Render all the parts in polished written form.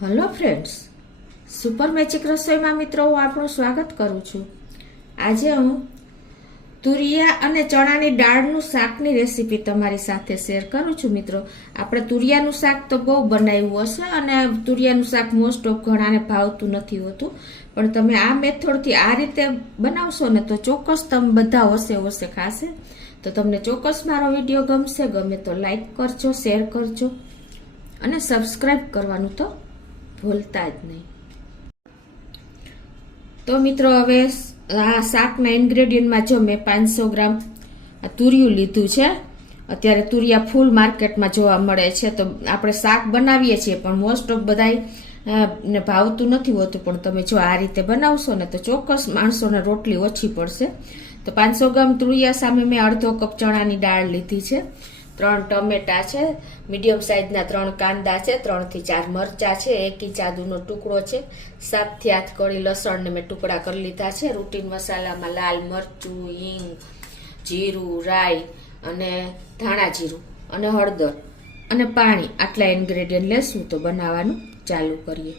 Hello friends, super magic રસોઈમાં મિત્રો હું આપણું સ્વાગત કરું છું. આજે હું તુરિયા અને ચણાની દાળનું શાકની રેસીપી તમારી સાથે શેર કરું છું. મિત્રો, આપણે તુરિયાનું શાક તો બહુ બનાવ્યું હશે અને તુરિયાનું શાક મોસ્ટ ઓફ ઘણાને ભાવતું નથી હોતું, પણ તમે આ મેથડથી આ રીતે બનાવશો ને તો ચોક્કસ તમે બધા હોશે ખાશે. તો તમને ચોક્કસ મારો વિડીયો ગમે તો લાઈક કરજો, શેર કરજો અને સબસ્ક્રાઈબ કરવાનું તો ભૂલતા જ નહીં. તો મિત્રો, હવે આ શાકના ઇન્ગ્રેડિયન્ટમાં જો મેં 500 ગ્રામ તુરિયું લીધું છે. અત્યારે તુરિયા ફૂલ માર્કેટમાં જોવા મળે છે. તો આપણે શાક બનાવીએ છીએ પણ મોસ્ટ ઓફ બધાને ભાવતું નથી હોતું, પણ તમે જો આ રીતે બનાવશો ને તો ચોક્કસ માણસોને રોટલી ઓછી પડશે. તો 500 ગ્રામ તુરિયા સામે મેં અડધો કપ ચણાની દાળ લીધી છે, 3 ટમેટા છે, મીડિયમ સાઇઝના 3 કાંદા છે, 3 થી 4 મરચા છે, 1 ઇંચ આદુનો ટુકડો છે, 7 થી 8 કળી લસણને મેં ટુકડા કરી લીધા છે. રૂટીન મસાલામાં લાલ મરચું, હિંગ, જીરું, રાઈ અને ધાણા જીરું અને હળદર અને પાણી, આટલા ઇન્ગ્રેડિયન્ટ લેશું તો બનાવવાનું ચાલુ કરીએ.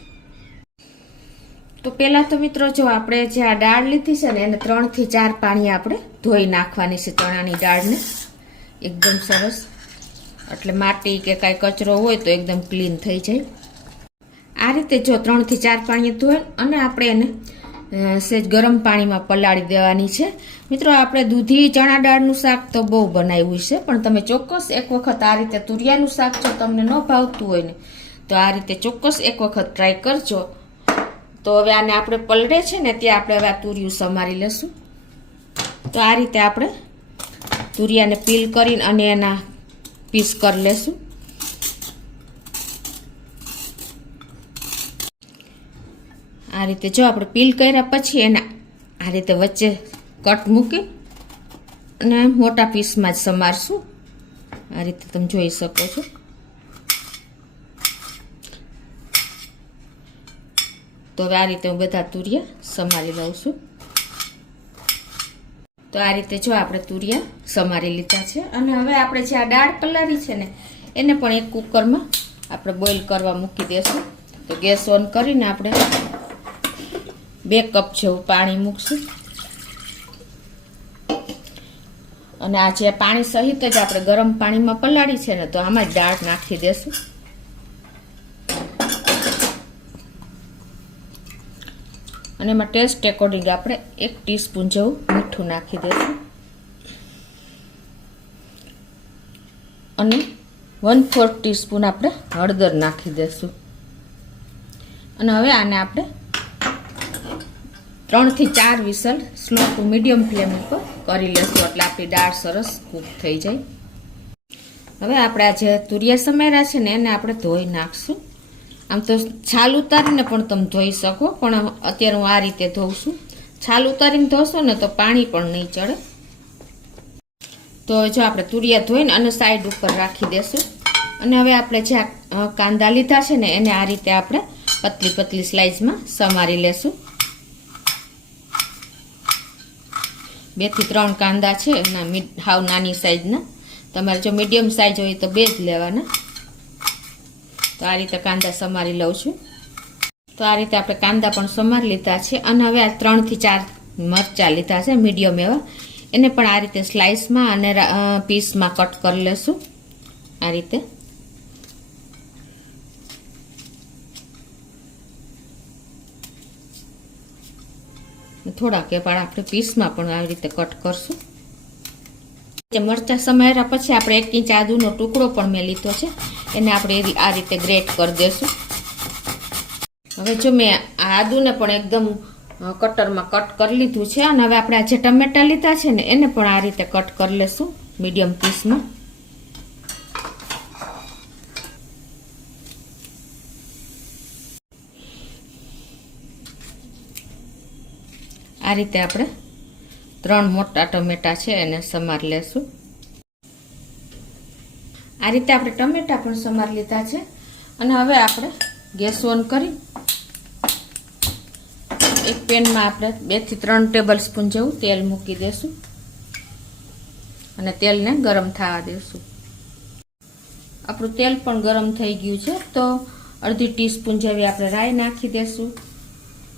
તો પહેલા તો મિત્રો, જો આપણે જે આ દાળ લીધી છે ને એને 3 થી 4 પાણી આપણે ધોઈ નાખવાની છે. ચણાની દાળને એકદમ સરસ, એટલે માટી કે કાંઈ કચરો હોય તો એકદમ ક્લીન થઈ જાય. આ રીતે જો 3 થી 4 પાણી ધોઈ અને આપણે એને સહેજ ગરમ પાણીમાં પલાળી દેવાની છે. મિત્રો, આપણે દૂધી ચણા દાળનું શાક તો બહુ બનાવ્યું છે, પણ તમે ચોક્કસ એક વખત આ રીતે તુરિયાનું શાક જો તમને ન ભાવતું હોય ને તો આ રીતે ચોક્કસ એક વખત ટ્રાય કરજો. તો હવે આને આપણે પલળે છે ને ત્યાં આપણે હવે આ તુરિયું સમારી લેશું. તો આ રીતે આપણે તુરિયાને પીલ કરીને અને એના પીસ કરી લેશું. આ રીતે જો આપણે પીલ કર્યા પછી એના આ રીતે વચ્ચે કટ મૂકી અને મોટા પીસમાં જ સમારશું. આ રીતે તમે જોઈ શકો છો. તો હવે આ રીતે હું બધા તુરિયા સમારી લઉં છું. તો આ રીતે જો આપણે તુરિયા સમારી લીધા છે અને હવે આપણે જે આ દાળ પલાળી છે ને એને પણ એક કુકરમાં આપણે બોઇલ કરવા મૂકી દેશું. તો ગેસ ઓન કરીને આપણે 2 કપ જેવું પાણી મૂકશું અને આ જે પાણી સહિત જ આપણે ગરમ પાણીમાં પલાળી છે ને તો આમાં જ દાળ નાખી દેશું. અને એમાં ટેસ્ટ એકોર્ડિંગ આપણે 1 ટીસ્પૂન જેવું મીઠું નાખી દઈશું અને 1/4 ટીસ્પૂન આપણે હળદર નાખી દઈશું. અને હવે આને આપણે 3 થી 4 whistle slow to medium flame ઉપર કરી લેશું, એટલે આપણી દાળ સરસ કૂક થઈ જાય. હવે આપણે આ જે તુરિયા સમાર્યા છે ને એને આપણે ધોઈ નાખશું. આમ તો છાલ ઉતારીને પણ તમે ધોઈ શકો, પણ અત્યારે હું આ રીતે ધોઉં છું. છાલ ઉતારીને ધોશો ને તો પાણી પણ નહીં ચડે. તો જો આપણે તુરિયા ધોઈને અને સાઈડ ઉપર રાખી દેશું. અને હવે આપણે જે કાંદા લીધા છે ને એને આ રીતે આપણે પતલી પતલી સ્લાઇસમાં સમારી લેશું. 2 થી 3 કાંદા છે એના હાવ નાની સાઈઝના. તમારે જો મીડિયમ સાઈઝ હોય તો 2 જ લેવાના. તો આ રીતે કાંદા સમારી લઉં છું. તો આ રીતે આપણે કાંદા પણ સમારી લીધા છે અને હવે આ 3 થી 4 મરચાં લીધા છે મીડિયમ એવા, એને પણ આ રીતે સ્લાઇસમાં અને પીસમાં કટ કરી લેશું. આ રીતે થોડાક પણ આપણે પીસમાં પણ આવી રીતે કટ કરશું. મરચાં સમાર્યા પછી આપણે 1 ઇંચ આદુનો ટુકડો પણ મેં લીધો છે, એને આપણે આ રીતે ગ્રેટ કરી દેશું. હવે જો મેં આ આદુને પણ એકદમ કટરમાં કટ કરી લીધું છે અને હવે આપણે આ જે ટમેટા લીધા છે ને એને પણ આ રીતે કટ કરી લેશું મીડિયમ પીસમાં. આ રીતે આપણે 3 મોટા ટમેટા છે એને સમારી લેશું. આ રીતે આપણે ટમેટા પણ સમારી લીધા છે અને હવે આપણે ગેસ ઓન કરી એક પેનમાં આપણે 2 થી 3 ટેબલ સ્પૂન જેવું તેલ મૂકી દેશું અને તેલને ગરમ થવા દેશું. આપણું તેલ પણ ગરમ થઈ ગયું છે. તો અડધી ટીસ્પૂન જેવી આપણે રાઈ નાખી દેશું,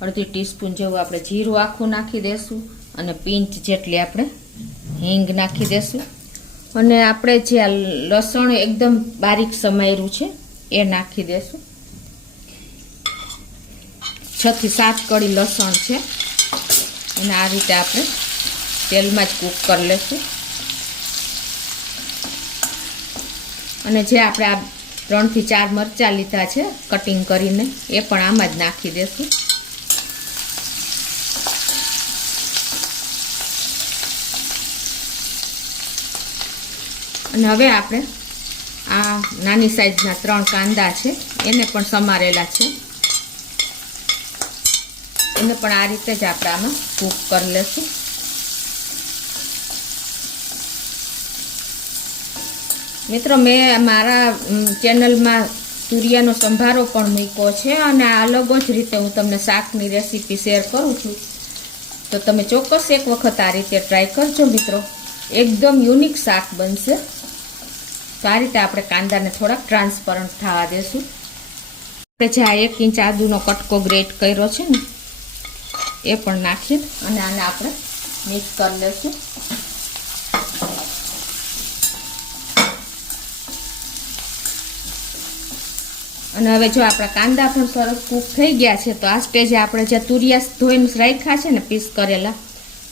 અડધી ટીસ્પૂન જેવું આપણે જીરું આખું નાખી દેશું અને પિંચ જેટલી આપણે હિંગ નાખી દેશું. અને આપણે જે આ લસણ એકદમ બારીક સમાર્યું છે એ નાખી દેશું. 6 થી 7 કળી લસણ છે અને આ રીતે આપણે તેલમાં જ કૂક કરી લેશું. અને જે આપણે આ 3 થી 4 મરચાં લીધા છે કટિંગ કરીને એ પણ આમાં જ નાખી દેશું. અને હવે આપણે આ નાની સાઈઝના 3 કાંદા છે એને પણ સમારેલા છે, એને પણ આ રીતે જ આપણે આમાં કૂક કરી લેશું. મિત્રો, મેં મારા ચેનલમાં તુરિયાનો સંભારો પણ મૂક્યો છે અને આ અલગ જ રીતે હું તમને શાકની રેસીપી શેર કરું છું, તો તમે ચોક્કસ એક વખત આ રીતે ટ્રાય કરજો મિત્રો, એકદમ યુનિક શાક બનશે. તો આ રીતે આપણે કાંદાને થોડાક ટ્રાન્સપરન્ટ થવા દેશું. આપણે જે આ 1 ઇંચ આદુનો કટકો ગ્રેટ કર્યો છે ને એ પણ નાખી અને આને આપણે મિક્સ કરી લેશું. અને હવે જો આપણા કાંદા પણ સરસ કૂક થઈ ગયા છે તો આ સ્ટેજે આપણે જે તુરિયા ધોઈને રાખ્યા છે ને પીસ કરેલા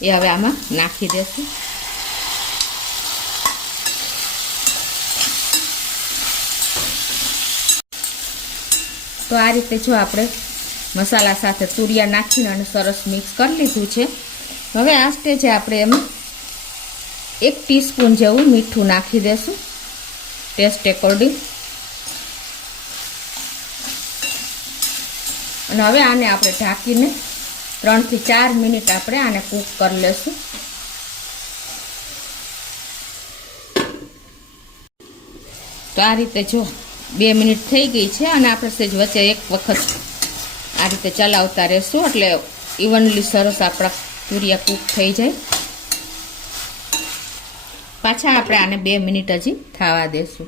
એ હવે આમાં નાખી દેશું. તો આ રીતે જો આપણે મસાલા સાથે તુરિયા નાખીને અને સરસ મિક્સ કરી લીધું છે. હવે આ સ્ટેજે આપણે એમાં 1 ટીસ્પૂન જેવું મીઠું નાખી દેશું ટેસ્ટ એકોર્ડિંગ. અને હવે આને આપણે ઢાંકીને 3 થી 4 મિનિટ આપણે આને કૂક કરી લેશું. તો આ રીતે જો 2 મિનિટ થઈ ગઈ છે અને આપણે સેજ વચ્ચે એક વખત આ રીતે ચલાવતા રહેશું એટલે ઇવનલી સરસ આપણા તુરિયા કૂક થઈ જાય. પાછા આપણે આને 2 મિનિટ હજી થવા દેશું.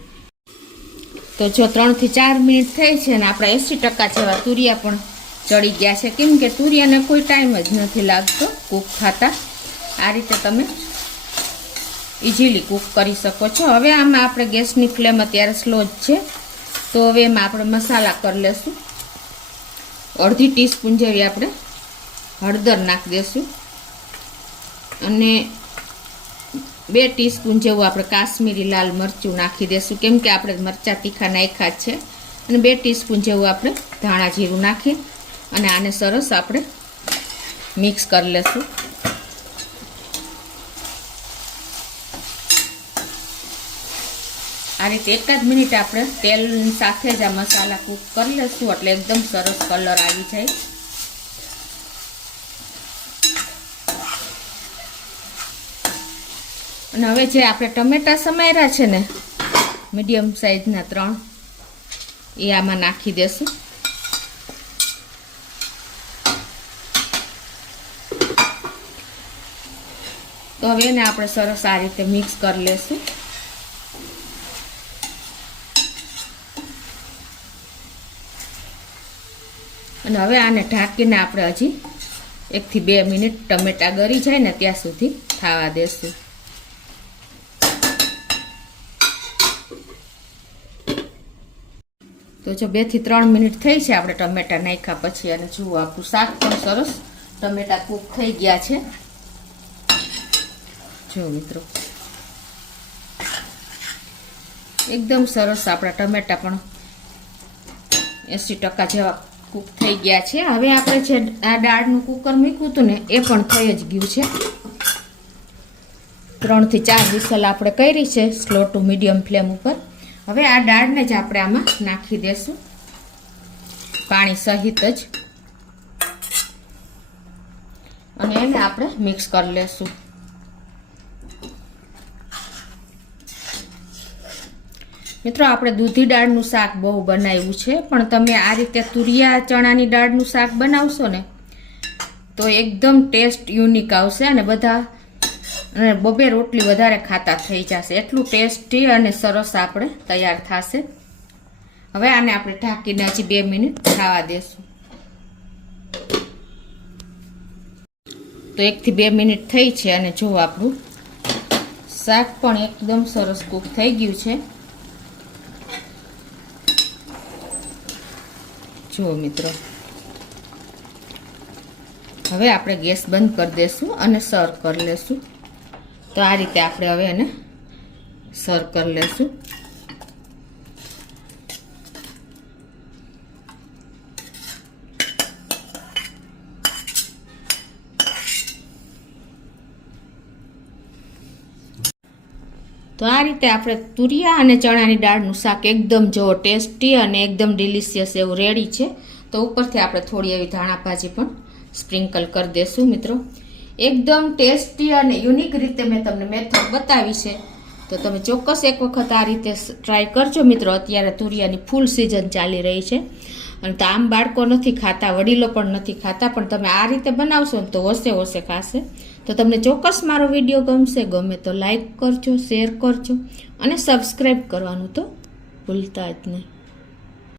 તો જો 3 થી 4 મિનિટ થઈ છે અને આપણા 80% જેવા તુરિયા પણ ચડી ગયા છે, કેમ કે તુરિયાને કોઈ ટાઈમ જ નથી લાગતો કૂક થતા. આ રીતે તમે ઇઝીલી કૂક કરી શકો છો. હવે આમાં આપણે ગેસની ફ્લેમ અત્યારે સ્લો જ છે, તો હવે એમાં આપણે મસાલા કરી લેશું. અડધી ટીસ્પૂન જેવી આપણે હળદર નાખી દેશું અને 2 ટીસ્પૂન જેવું આપણે કાશ્મીરી લાલ મરચું નાખી દેશું, કેમ કે આપણે મરચાં તીખા નાખ્યા છે. અને 2 ટીસ્પૂન જેવું આપણે ધાણા જીરું નાખી અને આને સરસ આપણે મિક્સ કરી લેશું. આ રીતે 1 જ મિનિટ આપણે તેલ સાથે જ આ મસાલા કૂક કરી લેશું એટલે એકદમ સરસ કલર આવી જાય. અને હવે જે આપણે ટમેટા સમાર્યા છે ને મીડિયમ સાઈઝના 3 એ આમાં નાખી દેશું. તો હવે એને આપણે સરસ આ રીતે મિક્સ કરી લેશું. અને હવે આને ઢાંકીને આપણે હજી 1 થી 2 મિનિટ ટમેટા ગળી જાય ને ત્યાં સુધી થવા દેશું. તો જો 2 થી 3 મિનિટ થઈ છે આપણે ટમેટા નાખ્યા પછી, અને જુઓ આપણું શાક પણ સરસ ટમેટા કૂક થઈ ગયા છે. જો મિત્રો એકદમ સરસ આપણા ટમેટા પણ 80% જેવા કૂક થઈ ગયા છે. હવે આપણે જે આ દાળનું કુકર મૂક્યું હતું ને એ પણ થઈ જ ગયું છે. 3 થી 4 વિસલ આપણે કરી છે સ્લો ટુ મીડિયમ ફ્લેમ ઉપર. હવે આ દાળને જ આપણે આમાં નાખી દેશું પાણી સહિત જ, અને એને આપણે મિક્સ કરી લેશું. મિત્રો, આપણે દૂધી દાળનું શાક બહુ બનાવ્યું છે, પણ તમે આ રીતે તુરિયા ચણાની દાળનું શાક બનાવશો ને તો એકદમ ટેસ્ટ યુનિક આવશે અને બધા અને 2 રોટલી વધારે ખાતા થઈ જશે. એટલું ટેસ્ટી અને સરસ આપણે તૈયાર થશે. હવે આને આપણે ઢાંકીને હજી 2 મિનિટ ખાવા દેશું. તો 1 થી 2 મિનિટ થઈ છે અને જો આપણું શાક પણ એકદમ સરસ કૂક થઈ ગયું છે. જુઓ મિત્રો, હવે આપણે ગેસ બંધ કરી દેશું અને સર્વ કરી લેશું. તો આ રીતે આપણે હવે એને સર્વ કરી લેશું. તો આ રીતે આપણે તુરિયા અને ચણાની દાળનું શાક એકદમ જો ટેસ્ટી અને એકદમ ડિલિશિયસ એવું રેડી છે. તો ઉપરથી આપણે થોડી એવી ધાણા ભાજી પણ સ્પ્રિંકલ કરી દેશું. મિત્રો, એકદમ ટેસ્ટી અને યુનિક રીતે મેં તમને મેથડ બતાવી છે. તો તમે ચોક્કસ એક વખત આ રીતે ટ્રાય કરજો મિત્રો. અત્યારે તુરિયાની ફૂલ સિઝન ચાલી રહી છે અને તો આમ બાળકો નથી ખાતા, વડીલો પણ નથી ખાતા, પણ તમે આ રીતે બનાવશો ને તો હોશે હોશે ખાશે. તો તમને ચોક્કસ મારો વિડીયો ગમે તો લાઈક કરજો, શેર કરજો અને સબસ્ક્રાઈબ કરવાનું તો ભૂલતા જ નહીં.